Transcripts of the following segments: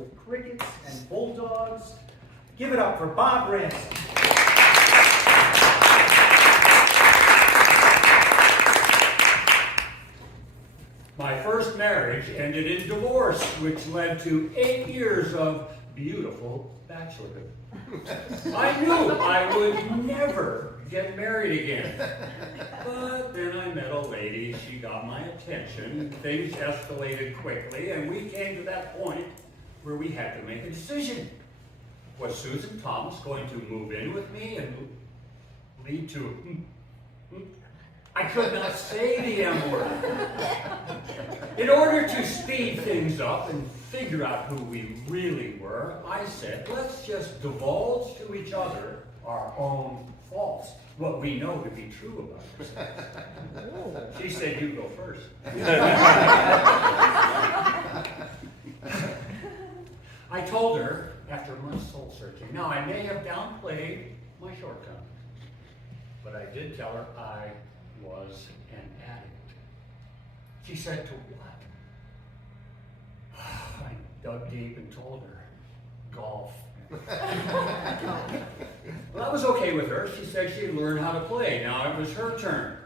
with crickets and bulldogs. Give it up for Bob Ransom. My first marriage ended in divorce, which led to 8 years of beautiful bachelorhood. I knew I would never get married again. But then I met a lady, she got my attention, things escalated quickly, and we came to that point where we had to make a decision. Was Susan Thomas going to move in with me and lead to I could not say the M word. In order to speed things up and figure out who we really were, I said, let's just divulge to each other our own faults, what we know to be true about ourselves. She said, you go first. I told her, after much soul searching, now I may have downplayed my shortcomings, but I did tell her I was an addict. She said, to what? I dug deep and told her, golf. Well, I was okay with her. She said she'd learn how to play. Now it was her turn.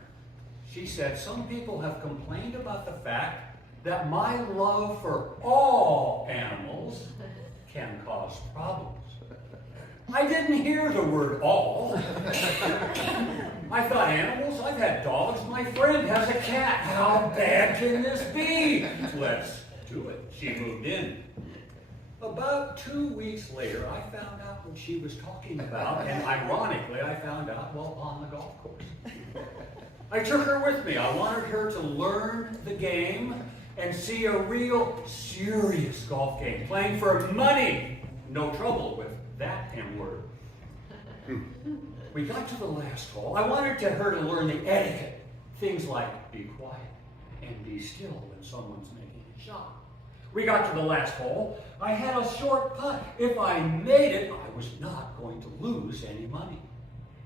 She said, some people have complained about the fact that my love for all animals can cause problems. I didn't hear the word all. I thought, animals? I've had dogs. My friend has a cat. How bad can this be? Let's do it. She moved in. About 2 weeks later, I found out what she was talking about, and ironically, I found out, well, on the golf course. I took her with me. I wanted her to learn the game and see a real serious golf game, playing for money. No trouble with that M word. We got to the last hole. I wanted her to learn the etiquette. Things like be quiet and be still when someone's making a shot. We got to the last hole. I had a short putt. If I made it, I was not going to lose any money.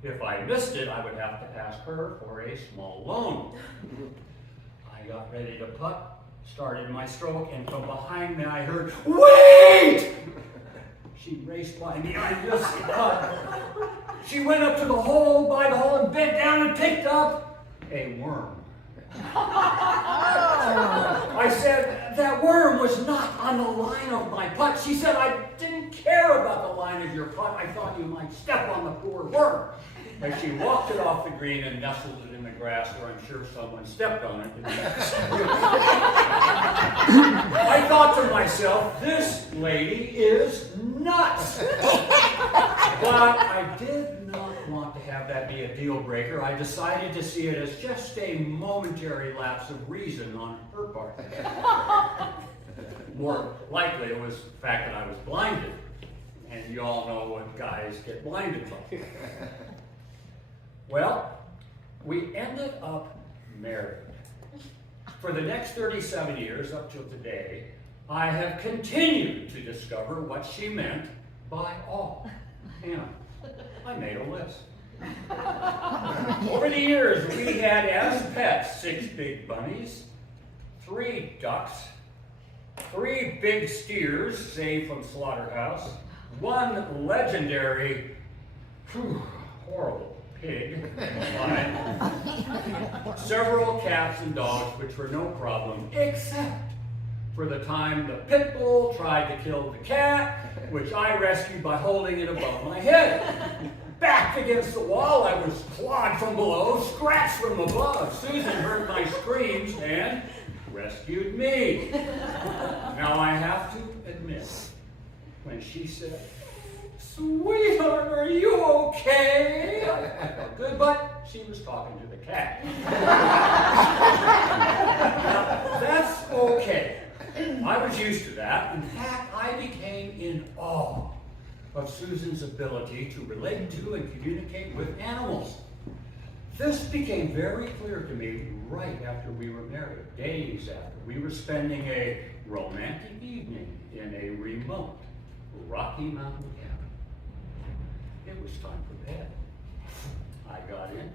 If I missed it, I would have to ask her for a small loan. I got ready to putt, started my stroke, and from behind me I heard, wait! She raced by me. I missed the putt. She went up to the hole, by the hole, and bent down and picked up a worm. I said, that worm was not on the line of my putt. She said, I didn't care about the line of your putt. I thought you might step on the poor worm. As she walked it off the green and nestled it in the grass where I'm sure someone stepped on it. I thought to myself, this lady is nuts. But I did not want to have that be a deal breaker. I decided to see it as just a momentary lapse of reason on her part. More likely it was the fact that I was blinded. And you all know what guys get blinded from. Well, we ended up married. For the next 37 years, up till today, I have continued to discover what she meant by all. And I made a list. Over the years, we had as pets 6 big bunnies, 3 ducks, 3 big steers, saved from slaughterhouse, 1 legendary, horrible pig, several cats and dogs, which were no problem, except for the time the pit bull tried to kill the cat, which I rescued by holding it above my head. Backed against the wall, I was clawed from below, scratched from above. Susan heard my screams and rescued me. Now I have to admit, when she said, sweetheart, are you okay? I felt good, but she was talking to the cat. Now, that's okay. I was used to that. In fact, I became in awe of Susan's ability to relate to and communicate with animals. This became very clear to me right after we were married, days after. We were spending a romantic evening in a remote Rocky Mountain cabin. It was time for bed. I got in.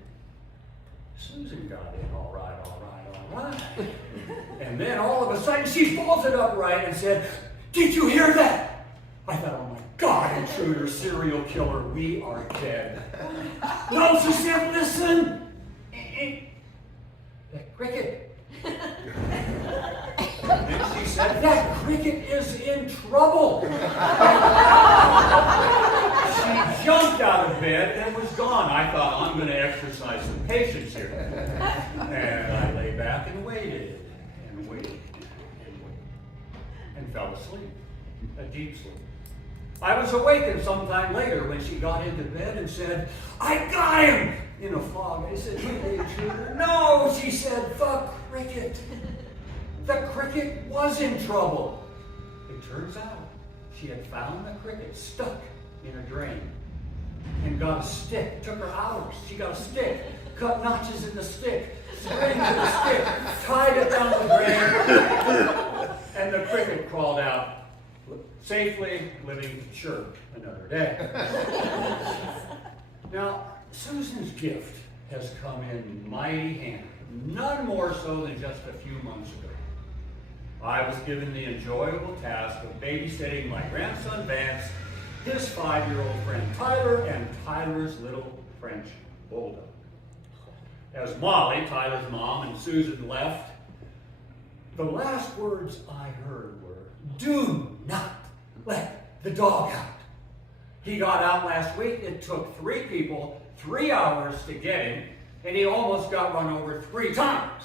Susan got in, all right, all right, all right. And then all of a sudden she bolted upright and said, did you hear that? intruder, serial killer, we are dead. No, she said, listen. That cricket. And she said, that cricket is in trouble. She jumped out of bed and was gone. I thought, I'm going to exercise some patience here. And I lay back and waited and waited and waited and fell asleep, a deep sleep. I was awakened sometime later when she got into bed and said, I got him! In a fog. I said, the intruder. No, she said, the cricket. The cricket was in trouble. It turns out she had found the cricket stuck in a drain and got a stick. It took her hours. She got a stick, cut notches in the stick, string to the stick, tied it down the drain, and the cricket crawled out safely, living to chirp another day. Now, Susan's gift has come in mighty handy, none more so than just a few months ago. I was given the enjoyable task of babysitting my grandson Vance, his 5-year-old friend Tyler, and Tyler's little French Bulldog. As Molly, Tyler's mom, and Susan left, the last words I heard were, do not let the dog out. He got out last week. It took 3 people 3 hours to get him, and he almost got run over 3 times.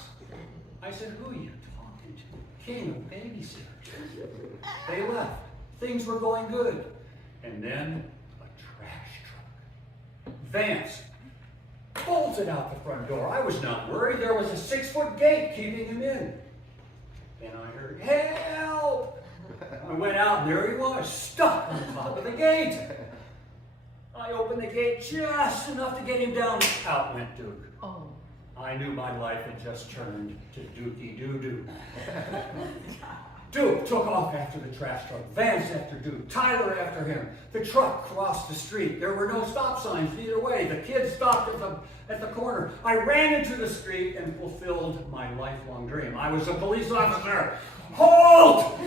I said, who are you talking to? King of babysitters. They left. Things were going good. And then a trash truck. Vance bolted out the front door. I was not worried. There was a 6-foot gate keeping him in. And I heard, help! I went out, and there he was, stuck on top of the gate. I opened the gate just enough to get him down. Out went Duke. Oh. I knew my life had just turned to Dookie-doo-doo. Duke took off after the trash truck. Vance after Duke. Tyler after him. The truck crossed the street. There were no stop signs either way. The kids stopped at the corner. I ran into the street and fulfilled my lifelong dream. I was a police officer. Halt!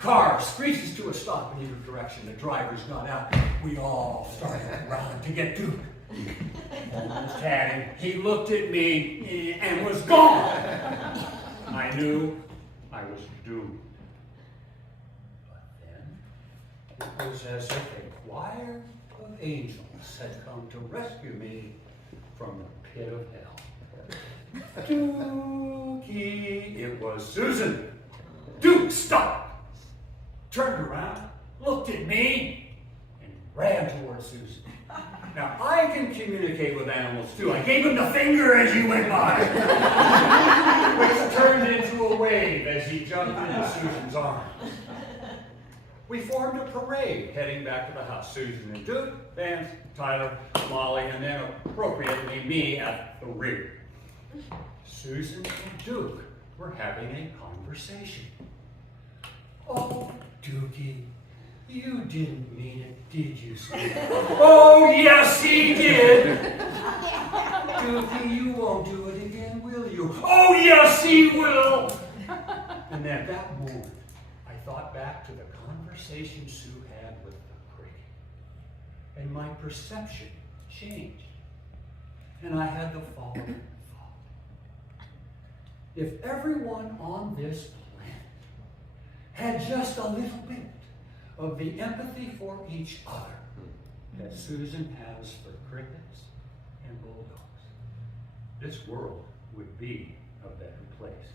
Car screeches to a stop in either direction. The drivers got out. We all started to run to get Duke. Almost had him. He looked at me and was gone. I knew I was doomed. But then it was as if a choir of angels had come to rescue me from the pit of hell. Dookie, it was Susan. Duke stopped, turned around, looked at me, and ran towards Susan. Now, I can communicate with animals too. I gave him the finger as he went by, which turned into a wave as he jumped into Susan's arms. We formed a parade heading back to the house. Susan and Duke, Vance, Tyler, Molly, and then appropriately me at the rear. Susan and Duke were having a conversation. Oh, Dookie, you didn't mean it, did you, sweetie? Oh, yes, he did. Dookie, you won't do it again, will you? Oh, yes, he will. And at that moment, I thought back to the conversation Sue had with the cricket. And my perception changed. And I had the following thought. If everyone on this planet had just a little bit of the empathy for each other that Susan has for crickets and bulldogs, this world would be a better place.